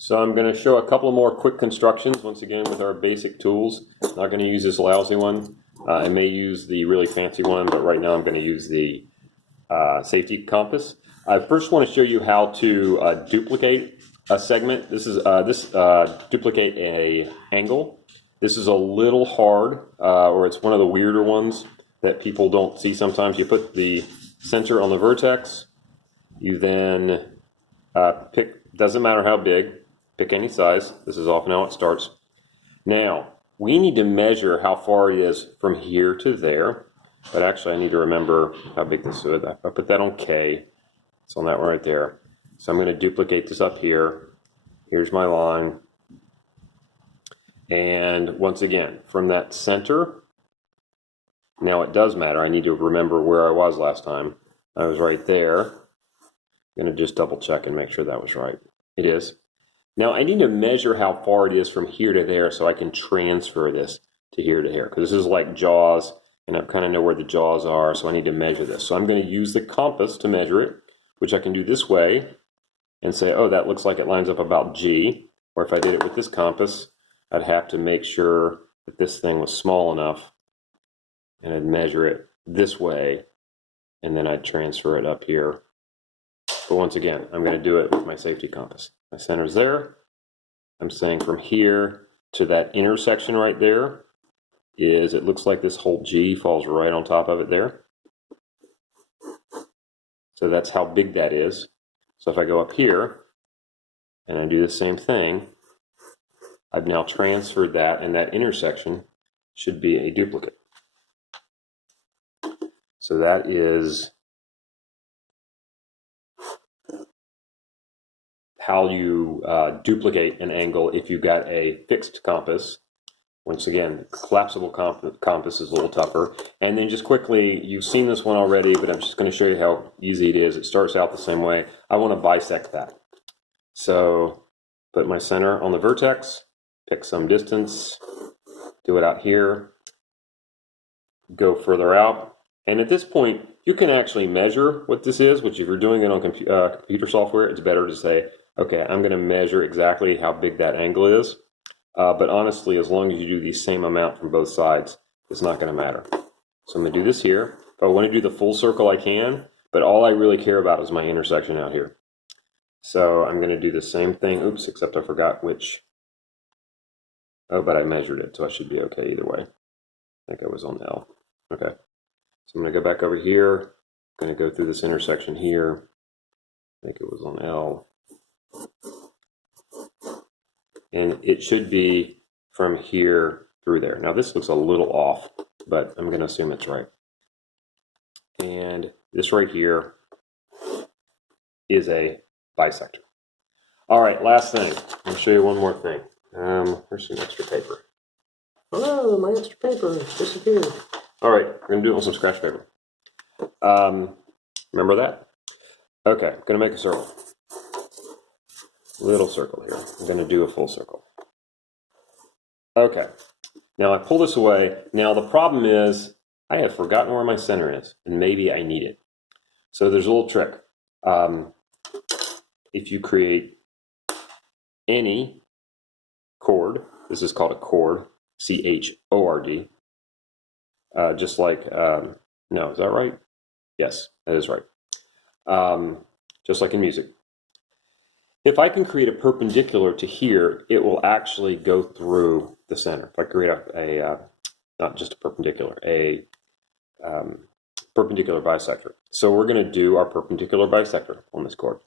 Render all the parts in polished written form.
So I'm going to show a couple more quick constructions, once again with our basic tools. I'm not going to use this lousy one. I may use the really fancy one, but right now I'm going to use the safety compass. I first want to show you how to duplicate a segment. This is duplicate a angle. This is a little hard, or it's one of the weirder ones that people don't see sometimes. You put the center on the vertex. You then pick, doesn't matter how big, pick any size. This is often how it starts. Now, we need to measure how far it is from here to there. But actually, I need to remember how big this is. I put that on K. It's on that one right there. So I'm going to duplicate this up here. Here's my line. And once again, from that center, now it does matter. I need to remember where I was last time. I was right there. I'm going to just double check and make sure that was right. It is. Now I need to measure how far it is from here to there so I can transfer this to here to here. Because this is like jaws, and I kind of know where the jaws are, so I need to measure this. So I'm going to use the compass to measure it, which I can do this way and say, oh, that looks like it lines up about G. Or if I did it with this compass, I'd have to make sure that this thing was small enough, and I'd measure it this way, and then I'd transfer it up here. But once again, I'm going to do it with my safety compass. My center's there. I'm saying from here to that intersection right there is, it looks like this whole G falls right on top of it there. So that's how big that is. So if I go up here and I do the same thing, I've now transferred that, and that intersection should be a duplicate. So that is how you duplicate an angle if you've got a fixed compass. Once again, collapsible compass is a little tougher. And then just quickly, you've seen this one already, but I'm just going to show you how easy it is. It starts out the same way. I want to bisect that. So put my center on the vertex, pick some distance, do it out here, go further out. And at this point, you can actually measure what this is, which if you're doing it on computer software, it's better to say, okay, I'm going to measure exactly how big that angle is. But honestly, as long as you do the same amount from both sides, it's not going to matter. So I'm going to do this here. If I want to do the full circle, I can, but all I really care about is my intersection out here. So I'm going to do the same thing. Oops, except I forgot which. Oh, but I measured it, so I should be okay either way. I think I was on L. Okay. So I'm going to go back over here. I'm going to go through this intersection here. I think it was on L. And it should be from here through there. Now this looks a little off, but I'm going to assume it's right. And this right here is a bisector. All right, last thing. I'll show you one more thing. Where's some extra paper? Oh, my extra paper disappeared. All right, we're going to do it with some scratch paper. Remember that? Okay, I'm going to make a circle. Little circle here. I'm going to do a full circle. Okay. Now I pull this away. Now the problem is I have forgotten where my center is, and maybe I need it. So there's a little trick. If you create any chord, this is called a chord, C-H-O-R-D, just like, no, is that right? Yes, that is right. Just like in music. If I can create a perpendicular to here, it will actually go through the center. If I create not just a perpendicular, a perpendicular bisector. So we're going to do our perpendicular bisector on this chord.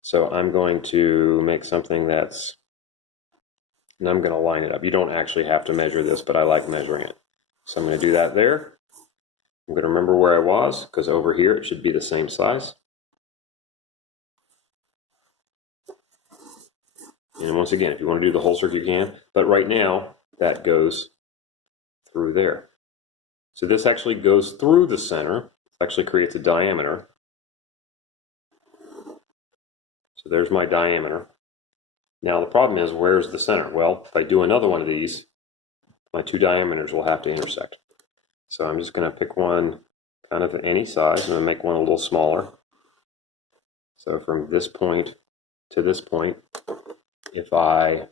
So I'm going to make something that's, and I'm going to line it up. You don't actually have to measure this, but I like measuring it. So I'm going to do that there. I'm going to remember where I was, because over here it should be the same size. And once again, if you want to do the whole circle, you can. But right now, that goes through there. So this actually goes through the center. It actually creates a diameter. So there's my diameter. Now the problem is, where's the center? Well, if I do another one of these, my two diameters will have to intersect. So I'm just going to pick one kind of any size. I'm going to make one a little smaller. So from this point to this point, if how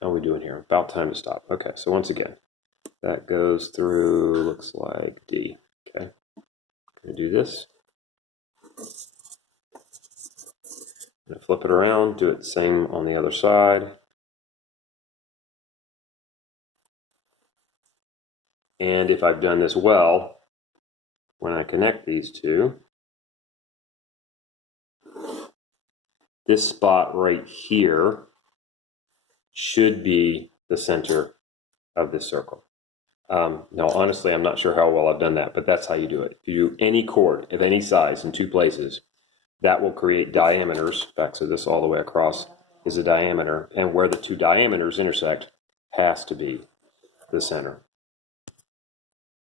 are we doing here? About time to stop. Okay, so once again, that goes through, looks like D. Okay, I'm going to do this. I'm going to flip it around, do it the same on the other side. And if I've done this well, when I connect these two, this spot right here should be the center of this circle. Now, honestly, I'm not sure how well I've done that, but that's how you do it. If you do any chord of any size in two places, that will create diameters. Back, so this all the way across is a diameter, and where the two diameters intersect has to be the center.